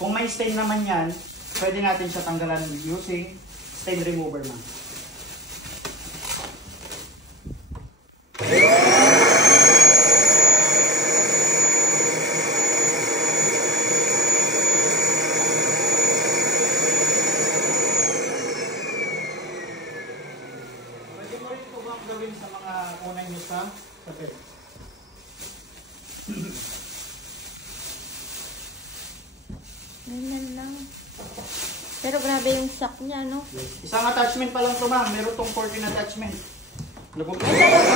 Kung may stain naman yan, pwede natin siya tanggalan using stain remover ma'am. Pwede mo rin ito bang gawin sa mga unay nyo sa bed? Ganyan lang. Pero grabe yung sack niya, no? Yes. Isang attachment pa lang ito ma'am. Meron itong 14 attachment. Lubog. Ay, talaga?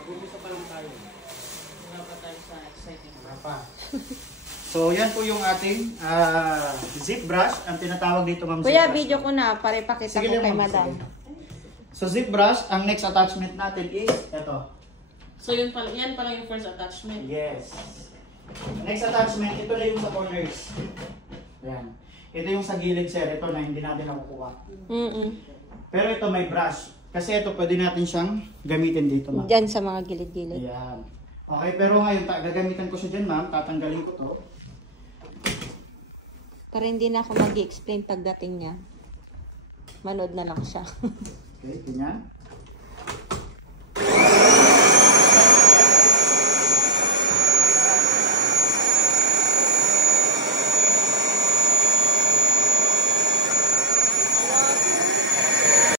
Mag-umisa pa lang tayo. Wala pa tayo sa exciting. Wala pa. So, yan po yung ating zip brush. Ang tinatawag dito ma'am. Kuya, video ko na. Para ipakita ko kay madam. Sige. So, zip brush, ang next attachment natin is ito. So yan pala yung first attachment. Yes. Next attachment, ito na yung sa corners. Ayan. Ito yung sa gilid sir, ito na hindi natin nakukuha. Pero ito may brush. Kasi ito pwede natin siyang gamitin dito ma'am. Diyan sa mga gilid-gilid. Ayan. Okay, pero ngayon gagamitan ko siya dyan ma'am. Tatanggalin ko to. Para hindi na ako mag-i-explain pagdating niya. Manood na lang siya. Okay, ganyan.